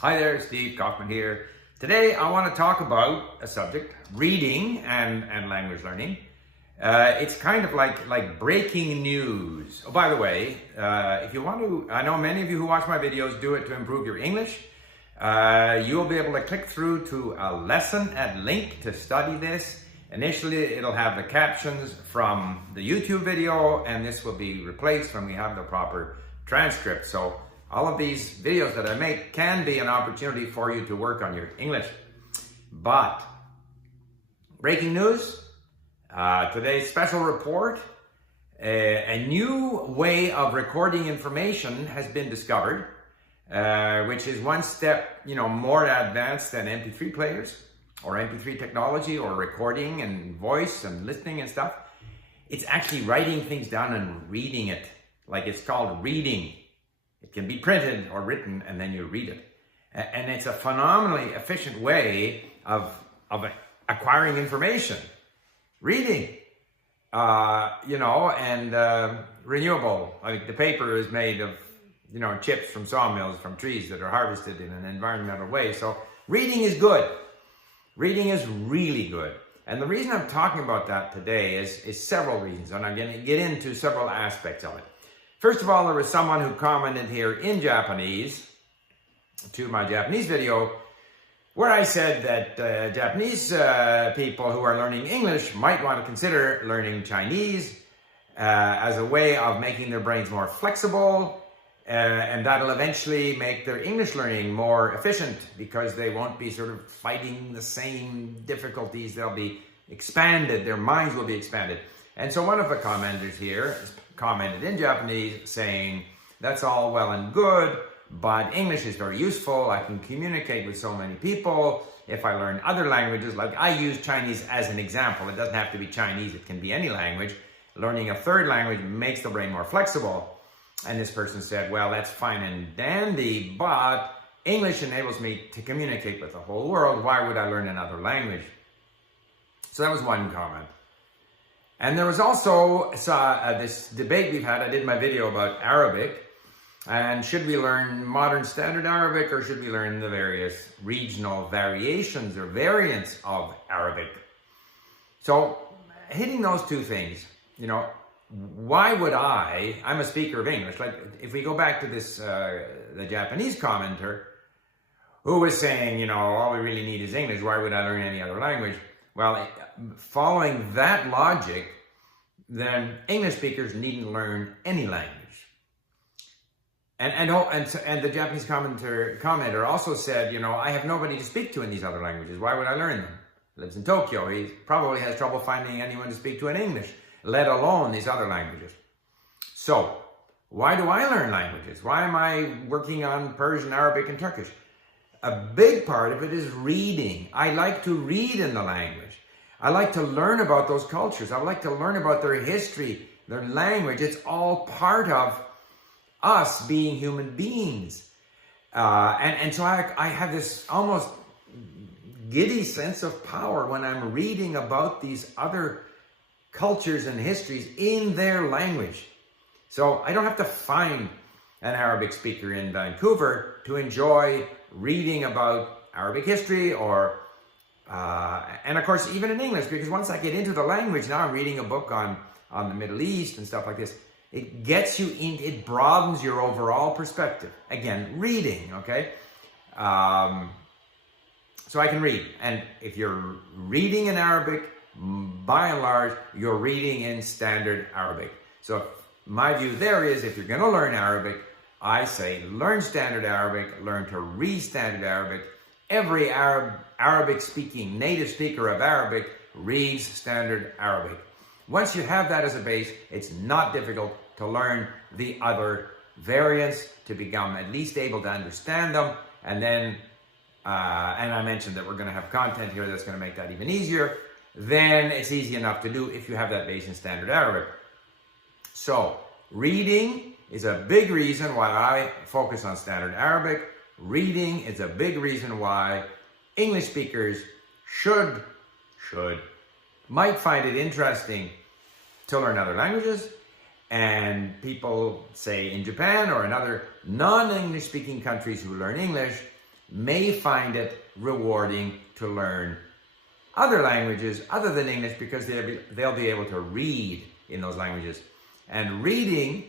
Hi there, Steve Kaufman here. Today I want to talk about a subject, reading and language learning. It's kind of like breaking news. Oh, by the way, if you want to, I know many of you who watch my videos do it to improve your English. You'll be able to click through to a lesson at link to study this. Initially, it'll have the captions from the YouTube video, and this will be replaced when we have the proper transcript. So all of these videos that I make can be an opportunity for you to work on your English. But breaking news, today's special report, a new way of recording information has been discovered, which is one step, more advanced than MP3 players or MP3 technology or recording and voice and listening and stuff. It's actually writing things down and reading it. Like it's called reading. It can be printed or written, and then you read it. And it's a phenomenally efficient way of acquiring information. Reading, and renewable. Like the paper is made of, chips from sawmills, from trees that are harvested in an environmental way. So reading is good. Reading is really good. And the reason I'm talking about that today is several reasons, and I'm going to get into several aspects of it. First of all, there was someone who commented here in Japanese to my Japanese video where I said that Japanese people who are learning English might want to consider learning Chinese as a way of making their brains more flexible, and that'll eventually make their English learning more efficient because they won't be sort of fighting the same difficulties. They'll be expanded, their minds will be expanded. And so one of the commenters here commented in Japanese saying, that's all well and good, but English is very useful. I can communicate with so many people. If I learn other languages, like I use Chinese as an example, it doesn't have to be Chinese, it can be any language. Learning a third language makes the brain more flexible. And this person said, well, that's fine and dandy, but English enables me to communicate with the whole world. Why would I learn another language? So that was one comment. And there was also this debate we've had. I did my video about Arabic. And should we learn modern standard Arabic or should we learn the various regional variations or variants of Arabic? So hitting those two things, why would I'm a speaker of English. Like if we go back to this, the Japanese commenter who was saying, all we really need is English. Why would I learn any other language? Well, following that logic, then English speakers needn't learn any language. And the Japanese commenter also said, I have nobody to speak to in these other languages. Why would I learn them? He lives in Tokyo. He probably has trouble finding anyone to speak to in English, let alone these other languages. So, why do I learn languages? Why am I working on Persian, Arabic, and Turkish? A big part of it is reading. I like to read in the language. I like to learn about those cultures. I like to learn about their history, their language. It's all part of us being human beings. And so I have this almost giddy sense of power when I'm reading about these other cultures and histories in their language. So I don't have to find an Arabic speaker in Vancouver to enjoy reading about Arabic history and of course even in English, because once I get into the language, now I'm reading a book on the Middle East and stuff like this. It gets you in, it broadens your overall perspective. Again, reading, okay? So I can read. And if you're reading in Arabic, by and large, you're reading in standard Arabic. So my view there is, if you're going to learn Arabic, I say learn standard Arabic, learn to read standard Arabic. Every Arabic-speaking native speaker of Arabic reads standard Arabic. Once you have that as a base, it's not difficult to learn the other variants, to become at least able to understand them. And then, and I mentioned that we're going to have content here that's going to make that even easier. Then it's easy enough to do if you have that base in standard Arabic. So, reading is a big reason why I focus on standard Arabic. Reading is a big reason why English speakers might find it interesting to learn other languages, and people, say in Japan or in other non-English speaking countries who learn English, may find it rewarding to learn other languages other than English because they'll be able to read in those languages. And reading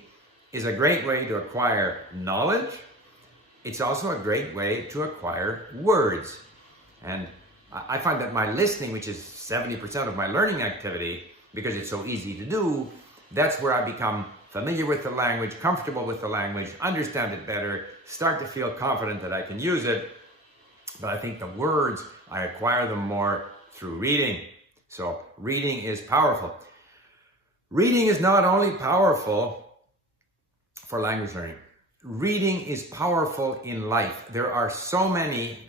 is a great way to acquire knowledge. It's also a great way to acquire words. And I find that my listening, which is 70% of my learning activity, because it's so easy to do, that's where I become familiar with the language, comfortable with the language, understand it better, start to feel confident that I can use it. But I think the words, I acquire them more through reading. So reading is powerful. Reading is not only powerful for language learning. Reading is powerful in life. There are so many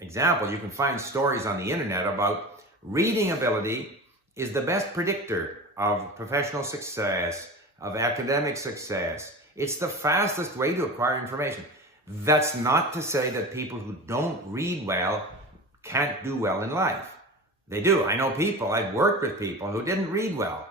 examples. You can find stories on the internet about reading ability is the best predictor of professional success, of academic success. It's the fastest way to acquire information. That's not to say that people who don't read well can't do well in life. They do. I know people, I've worked with people who didn't read well.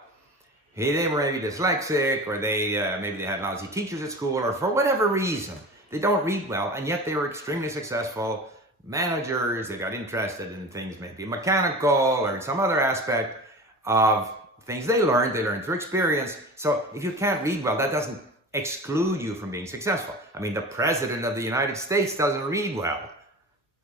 They were maybe dyslexic, or maybe they had lousy teachers at school, or for whatever reason, they don't read well, and yet they were extremely successful managers. They got interested in things maybe mechanical or in some other aspect of things they learned through experience. So if you can't read well, that doesn't exclude you from being successful. I mean, the President of the United States doesn't read well.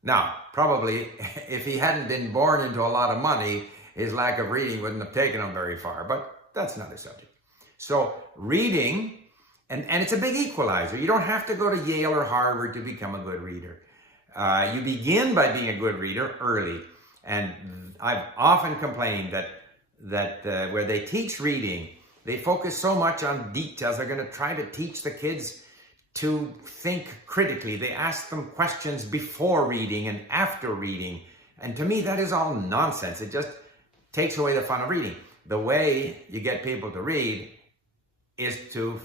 Now, probably if he hadn't been born into a lot of money, his lack of reading wouldn't have taken him very far, but that's another subject. So reading, and it's a big equalizer. You don't have to go to Yale or Harvard to become a good reader. You begin by being a good reader early. And I've often complained that where they teach reading, they focus so much on details. They're going to try to teach the kids to think critically. They ask them questions before reading and after reading. And to me, that is all nonsense. It just takes away the fun of reading. The way you get people to read is to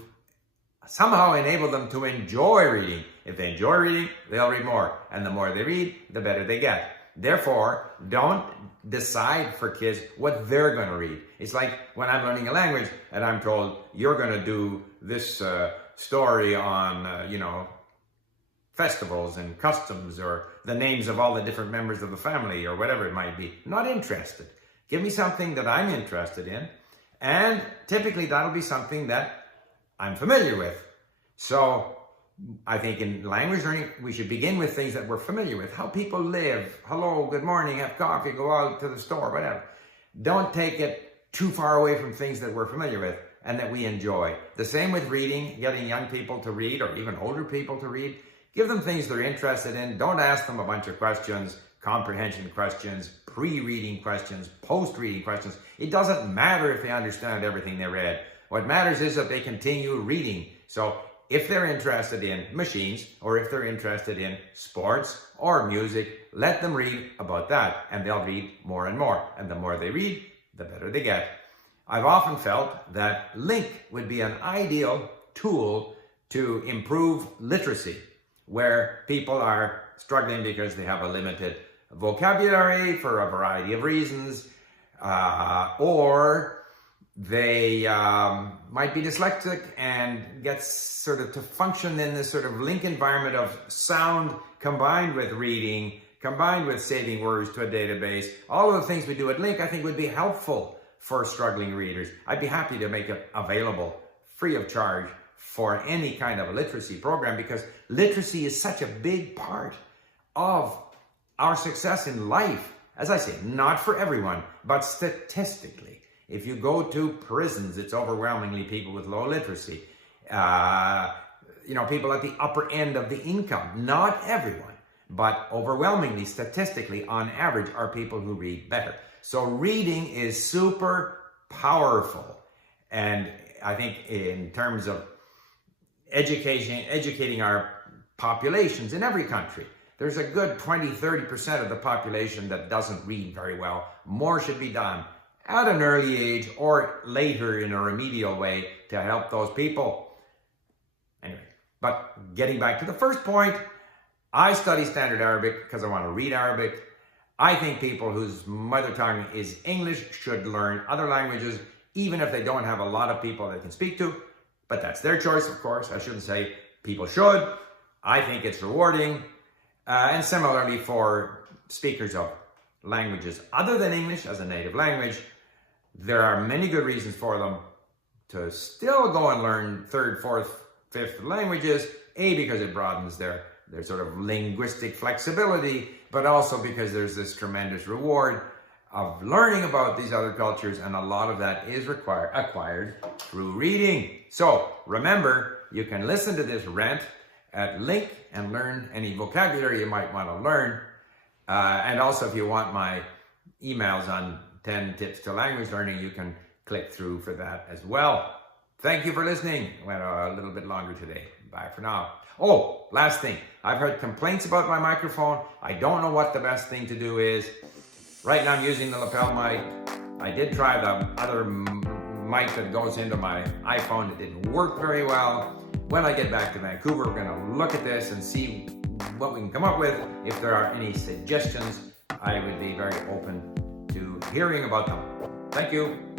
somehow enable them to enjoy reading. If they enjoy reading, they'll read more. And the more they read, the better they get. Therefore, don't decide for kids what they're going to read. It's like when I'm learning a language and I'm told, you're going to do this story on, festivals and customs, or the names of all the different members of the family, or whatever it might be. Not interested. Give me something that I'm interested in, and typically that'll be something that I'm familiar with. So I think in language learning, we should begin with things that we're familiar with. How people live. Hello, good morning, have coffee, go out to the store, whatever. Don't take it too far away from things that we're familiar with and that we enjoy. The same with reading, getting young people to read, or even older people to read. Give them things they're interested in. Don't ask them a bunch of questions, comprehension questions, pre-reading questions, post-reading questions. It doesn't matter if they understand everything they read. What matters is that they continue reading. So if they're interested in machines, or if they're interested in sports or music, let them read about that, and they'll read more and more. And the more they read, the better they get. I've often felt that LINC would be an ideal tool to improve literacy, where people are struggling because they have a limited vocabulary for a variety of reasons, or they might be dyslexic and get sort of to function in this sort of LINC environment of sound combined with reading, combined with saving words to a database. All of the things we do at LINC, I think, would be helpful for struggling readers. I'd be happy to make it available free of charge for any kind of a literacy program, because literacy is such a big part of our success in life. As I say, not for everyone, but statistically. If you go to prisons, it's overwhelmingly people with low literacy. People at the upper end of the income. Not everyone, but overwhelmingly, statistically, on average, are people who read better. So reading is super powerful. And I think in terms of educating our populations in every country, there's a good 20-30% of the population that doesn't read very well. More should be done at an early age or later in a remedial way to help those people. Anyway, but getting back to the first point, I study Standard Arabic because I want to read Arabic. I think people whose mother tongue is English should learn other languages, even if they don't have a lot of people they can speak to. But that's their choice, of course. I shouldn't say people should. I think it's rewarding. And similarly for speakers of languages other than English as a native language, there are many good reasons for them to still go and learn third, fourth, fifth languages. A, because it broadens their sort of linguistic flexibility, but also because there's this tremendous reward of learning about these other cultures, and a lot of that is acquired through reading. So remember, you can listen to this rant at link and learn any vocabulary you might want to learn. And also, if you want my emails on 10 tips to language learning, you can click through for that as well. Thank you for listening. Went a little bit longer today. Bye for now. Oh, last thing. I've heard complaints about my microphone. I don't know what the best thing to do is. Right now I'm using the lapel mic. I did try the other mic that goes into my iPhone. It didn't work very well. When I get back to Vancouver, we're gonna look at this and see what we can come up with. If there are any suggestions, I would be very open to hearing about them. Thank you.